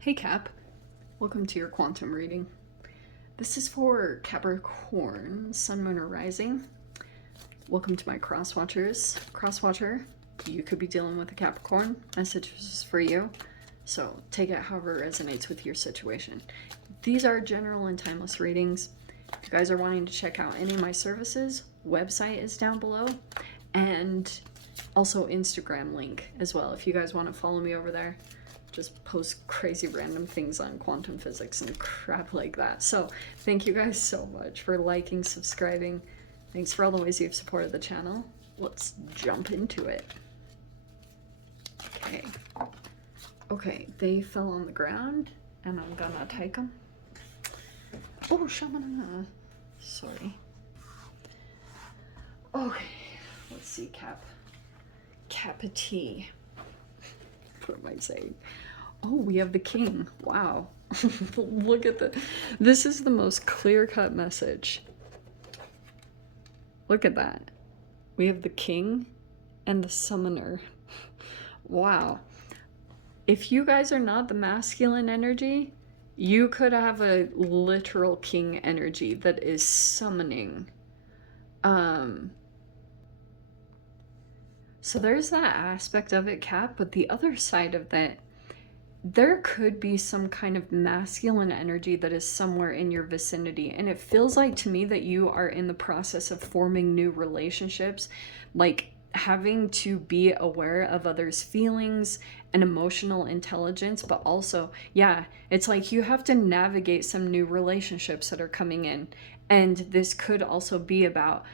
Hey Cap, welcome to your quantum reading. This is for Capricorn, Sun, Moon, or Rising. Welcome to my Crosswatchers. Crosswatcher, you could be dealing with a Capricorn. Message is for you, so take it however it resonates with your situation. These are general and timeless readings. If you guys are wanting to check out any of my services, website is down below, and also Instagram link as well if you guys want to follow me over there. Just post crazy random things on quantum physics and crap like that. So thank you guys so much for liking, subscribing. Thanks for all the ways you've supported the channel. Let's jump into it. Okay, they fell on the ground and I'm gonna take them. Oh, shamana. Sorry. Okay, let's see, Capity. What am I saying? Oh, we have the king. Wow. Look at this is the most clear-cut message. Look at that. We have the king and the summoner. Wow. If you guys are not the masculine energy, you could have a literal king energy that is summoning. So there's that aspect of it, Cap, but the other side of that, there could be some kind of masculine energy that is somewhere in your vicinity. And it feels like to me that you are in the process of forming new relationships, like having to be aware of others' feelings and emotional intelligence, but also, yeah, it's like you have to navigate some new relationships that are coming in. And this could also be about,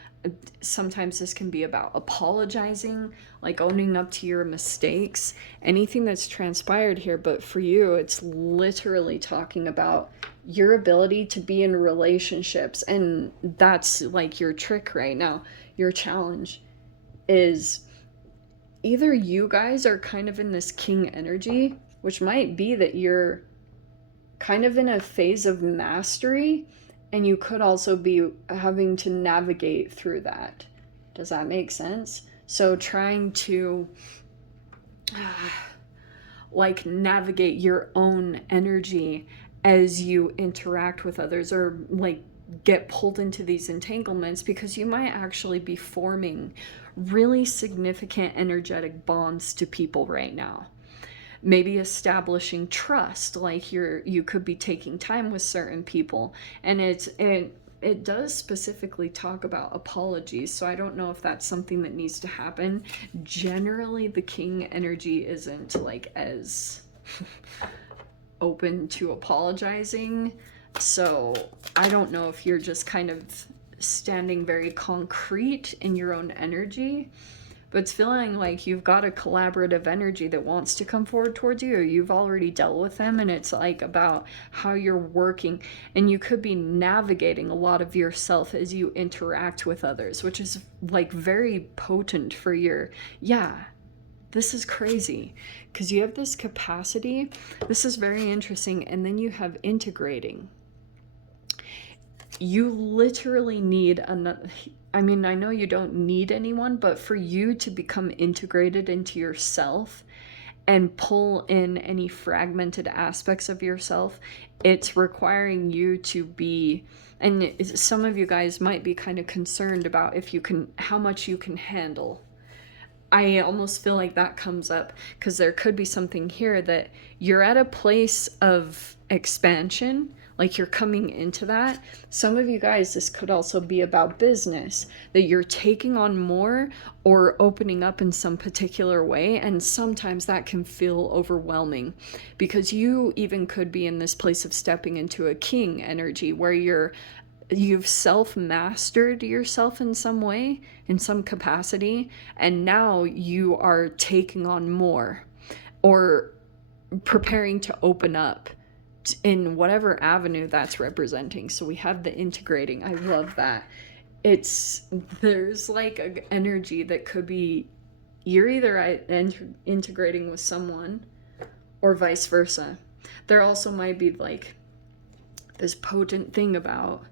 sometimes this can be about apologizing, like owning up to your mistakes, anything that's transpired here. But for you, it's literally talking about your ability to be in relationships. And that's like your trick right now. Your challenge is either you guys are kind of in this king energy, which might be that you're kind of in a phase of mastery, and you could also be having to navigate through that. Does that make sense? So trying to like navigate your own energy as you interact with others, or like get pulled into these entanglements, because you might actually be forming really significant energetic bonds to people right now. Maybe establishing trust, like you could be taking time with certain people, and it does specifically talk about apologies, so I don't know if that's something that needs to happen. Generally, the king energy isn't like as open to apologizing, so I don't know if you're just kind of standing very concrete in your own energy, but it's feeling like you've got a collaborative energy that wants to come forward towards you, or you've already dealt with them, and it's like about how you're working, and you could be navigating a lot of yourself as you interact with others, which is like very potent for your, yeah, this is crazy, because you have this capacity. This is very interesting. And then you have integrating. You literally need another, I mean, I know you don't need anyone, but for you to become integrated into yourself and pull in any fragmented aspects of yourself, it's requiring you to be, and some of you guys might be kind of concerned about if you can, how much you can handle. I almost feel like that comes up because there could be something here that you're at a place of expansion, like you're coming into that. Some of you guys, this could also be about business, that you're taking on more or opening up in some particular way, and sometimes that can feel overwhelming because you even could be in this place of stepping into a king energy where you've self-mastered yourself in some way, in some capacity, and now you are taking on more or preparing to open up in whatever avenue that's representing. So we have the integrating. I love that. There's like an energy that could be you're either integrating with someone or vice versa. There also might be like this potent thing about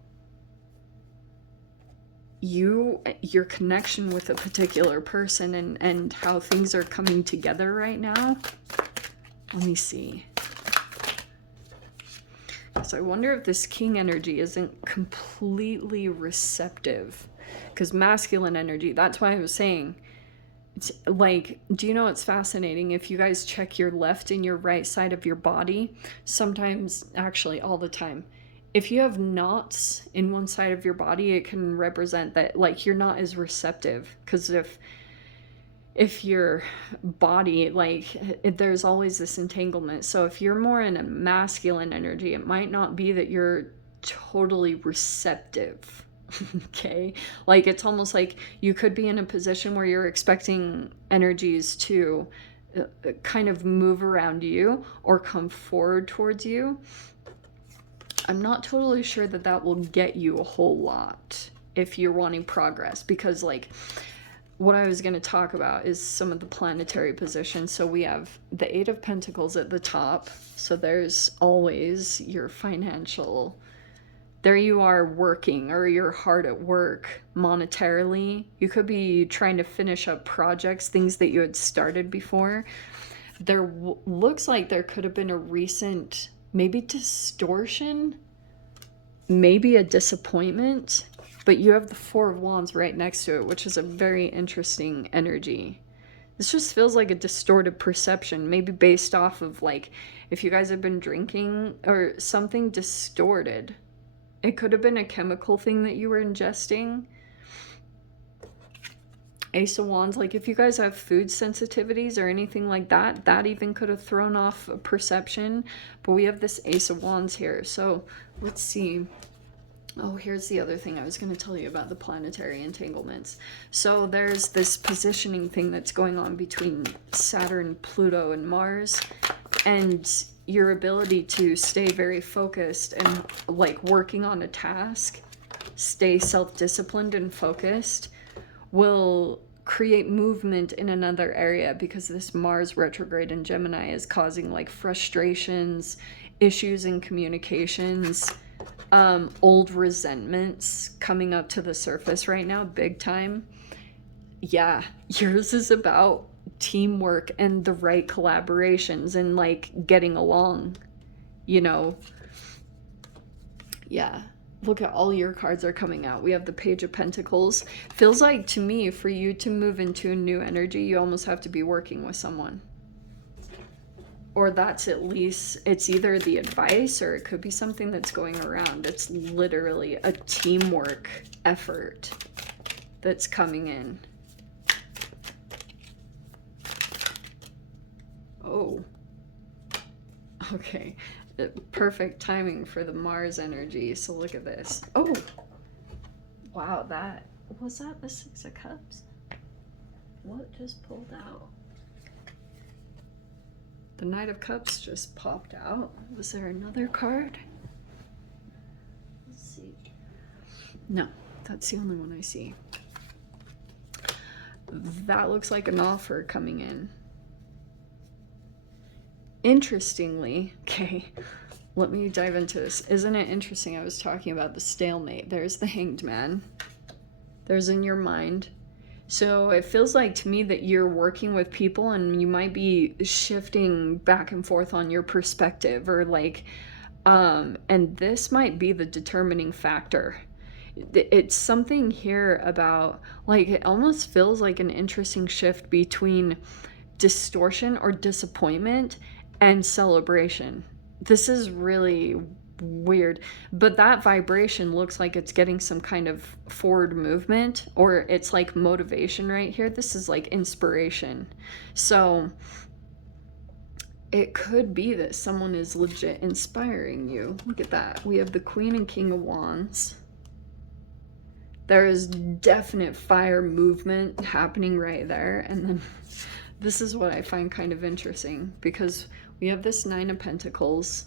your connection with a particular person and how things are coming together right now. Let me see. So I wonder if this king energy isn't completely receptive. Because masculine energy, that's why I was saying, it's like, do you know what's fascinating? If you guys check your left and your right side of your body, sometimes, actually all the time, if you have knots in one side of your body, it can represent that like you're not as receptive. Because if your body, like, there's always this entanglement. So if you're more in a masculine energy, it might not be that you're totally receptive. Okay, like it's almost like you could be in a position where you're expecting energies to kind of move around you or come forward towards you. I'm not totally sure that that will get you a whole lot if you're wanting progress, because like what I was going to talk about is some of the planetary positions. So we have the Eight of Pentacles at the top. So there's always your financial, there you are working, or you're hard at work monetarily. You could be trying to finish up projects, things that you had started before. There looks like there could have been a recent, maybe distortion, maybe a disappointment. But you have the Four of Wands right next to it, which is a very interesting energy. This just feels like a distorted perception, maybe based off of like, if you guys have been drinking or something distorted. It could have been a chemical thing that you were ingesting. Ace of Wands, like if you guys have food sensitivities or anything like that, that even could have thrown off a perception. But we have this Ace of Wands here. So let's see. Oh, here's the other thing I was going to tell you about the planetary entanglements. So there's this positioning thing that's going on between Saturn, Pluto, and Mars. And your ability to stay very focused and like working on a task, stay self-disciplined and focused, will create movement in another area, because this Mars retrograde in Gemini is causing like frustrations, issues in communications, old resentments coming up to the surface right now, big time. Yeah, yours is about teamwork and the right collaborations and like getting along, you know. Yeah, look at all your cards are coming out. We have the Page of Pentacles. Feels like to me, for you to move into a new energy, you almost have to be working with someone. Or that's at least, it's either the advice or it could be something that's going around. It's literally a teamwork effort that's coming in. Oh. Okay. Perfect timing for the Mars energy. So look at this. Oh. Wow, that, was that the Six of Cups? What just pulled out? The Knight of Cups just popped out. Was there another card? Let's see. No, that's the only one I see. That looks like an offer coming in. Interestingly, okay, let me dive into this. Isn't it interesting? I was talking about the stalemate. There's the Hanged Man. There's in your mind. So it feels like to me that you're working with people and you might be shifting back and forth on your perspective, or like, and this might be the determining factor. It's something here about, like, it almost feels like an interesting shift between distortion or disappointment and celebration. This is really weird, but that vibration looks like it's getting some kind of forward movement, or it's like motivation right here. This is like inspiration. So it could be that someone is legit inspiring you. Look at that. We have the Queen and King of Wands. There is definite fire movement happening right there. And then this is what I find kind of interesting, because we have this Nine of Pentacles.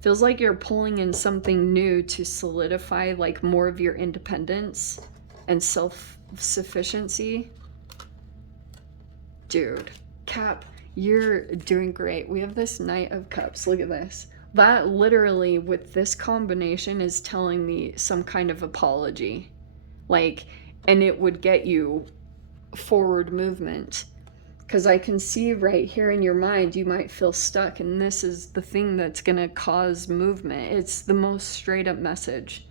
Feels like you're pulling in something new to solidify like more of your independence and self-sufficiency. Dude, Cap, you're doing great. We have this Knight of Cups. Look at this. That literally, with this combination, is telling me some kind of apology. Like, and it would get you forward movement. Because I can see right here in your mind, you might feel stuck, and this is the thing that's going to cause movement. It's the most straight up message.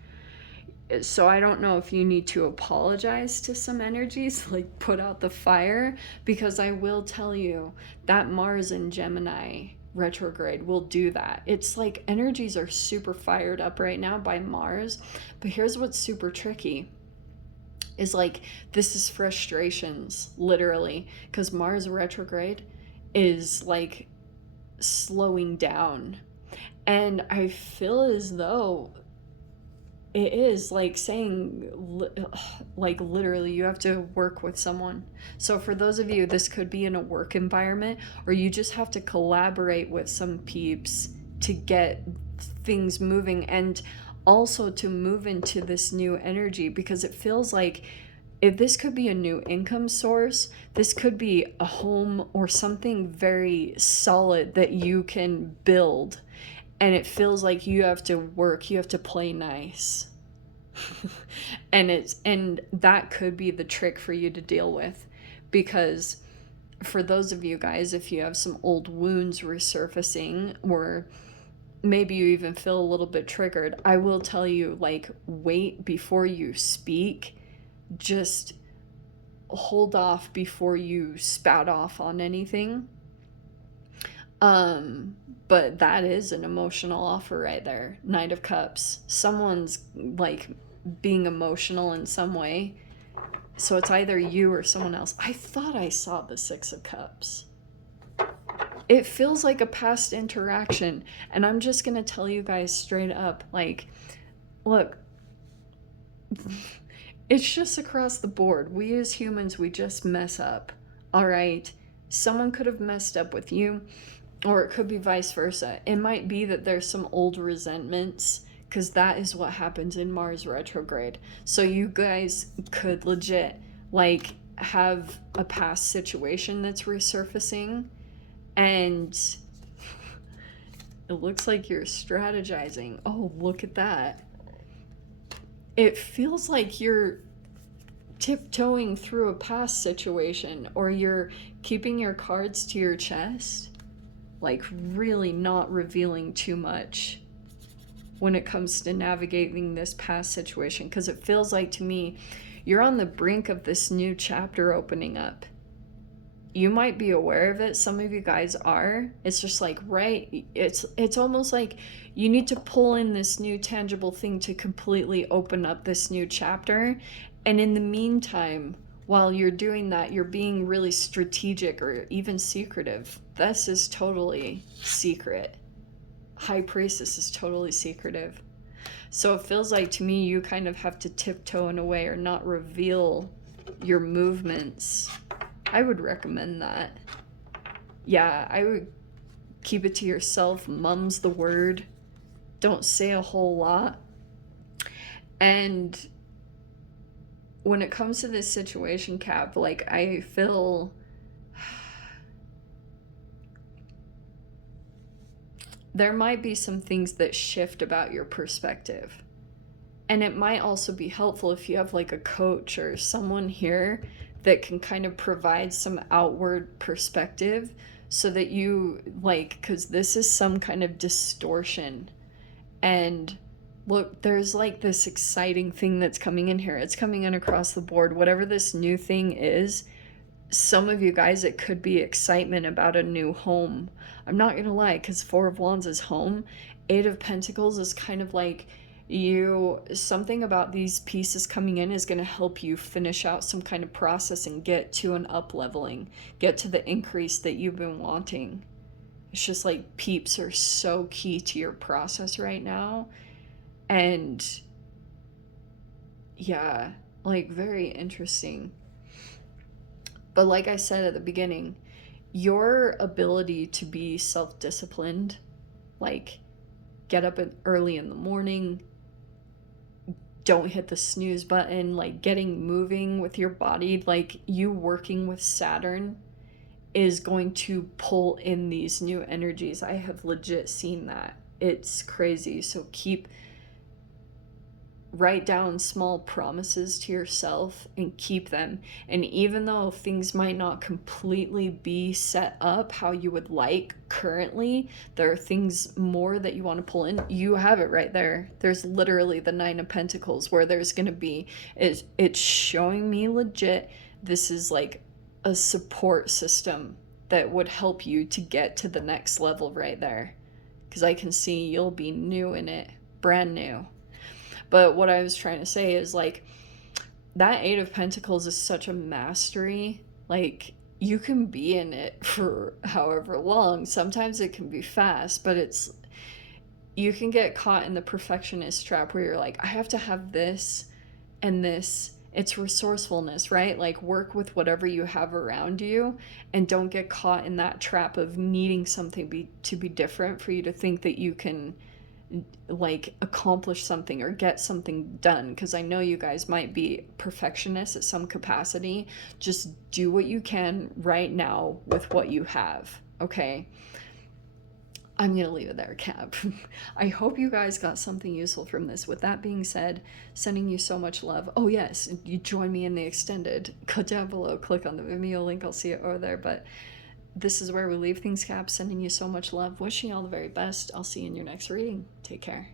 So I don't know if you need to apologize to some energies, like put out the fire, because I will tell you that Mars in Gemini retrograde will do that. It's like energies are super fired up right now by Mars, but here's what's super tricky is like this is frustrations, literally, because Mars retrograde is like slowing down, and I feel as though it is like saying like literally you have to work with someone. So for those of you, this could be in a work environment, or you just have to collaborate with some peeps to get things moving, and also to move into this new energy, because it feels like if this could be a new income source, this could be a home or something very solid that you can build, and it feels like you have to work, you have to play nice. And that could be the trick for you to deal with, because for those of you guys, if you have some old wounds resurfacing, or maybe you even feel a little bit triggered, I will tell you, like, wait before you speak. Just hold off before you spout off on anything. But that is an emotional offer right there. Knight of Cups. Someone's like being emotional in some way. So it's either you or someone else. I thought I saw the Six of Cups. It feels like a past interaction, and I'm just gonna tell you guys straight up, like, look, it's just across the board. We as humans, we just mess up, all right? Someone could have messed up with you, or it could be vice versa. It might be that there's some old resentments, because that is what happens in Mars retrograde. So you guys could legit, like, have a past situation that's resurfacing, and it looks like you're strategizing. Oh, look at that. It feels like you're tiptoeing through a past situation, or you're keeping your cards to your chest, like really not revealing too much when it comes to navigating this past situation, because it feels like to me you're on the brink of this new chapter opening up. You might be aware of it. Some of you guys are. It's just like, right, it's almost like you need to pull in this new tangible thing to completely open up this new chapter. And in the meantime, while you're doing that, you're being really strategic or even secretive. This is totally secret. High Priestess is totally secretive. So it feels like to me you kind of have to tiptoe in a way, or not reveal your movements. I would recommend that. Yeah, I would keep it to yourself. Mum's the word. Don't say a whole lot. And when it comes to this situation, Cap, like, I feel there might be some things that shift about your perspective. And it might also be helpful if you have like a coach or someone here that can kind of provide some outward perspective, so that you, like, because this is some kind of distortion. And look, there's like this exciting thing that's coming in here. It's coming in across the board. Whatever this new thing is, some of you guys, it could be excitement about a new home. I'm not gonna lie, because Four of Wands is home. Eight of Pentacles is kind of like, something about these pieces coming in is going to help you finish out some kind of process and get to an up leveling, get to the increase that you've been wanting. It's just like peeps are so key to your process right now. And yeah, like, very interesting. But like I said at the beginning, your ability to be self-disciplined, like get up early in the morning, don't hit the snooze button, like getting moving with your body, like you working with Saturn is going to pull in these new energies. I have legit seen that. It's crazy. So keep write down small promises to yourself and keep them. And even though things might not completely be set up how you would like currently, there are things more that you want to pull in. You have it right there. There's literally the Nine of Pentacles, where there's going to be, it's showing me legit, this is like a support system that would help you to get to the next level right there. Because I can see you'll be new in it, brand new. But what I was trying to say is, like, that Eight of Pentacles is such a mastery. Like, you can be in it for however long. Sometimes it can be fast, but it's, you can get caught in the perfectionist trap where you're like, I have to have this and this. It's resourcefulness, right? Like, work with whatever you have around you, and don't get caught in that trap of needing something to be different for you to think that you can, like, accomplish something or get something done. Because I know you guys might be perfectionists at some capacity. Just do what you can right now with what you have, okay? I'm going to leave it there, Cap. I hope you guys got something useful from this. With that being said, sending you so much love. Oh, yes, you join me in the extended. Go down below, click on the Vimeo link. I'll see it over there. But this is where we leave things, Cap. Sending you so much love. Wishing you all the very best. I'll see you in your next reading. Take care.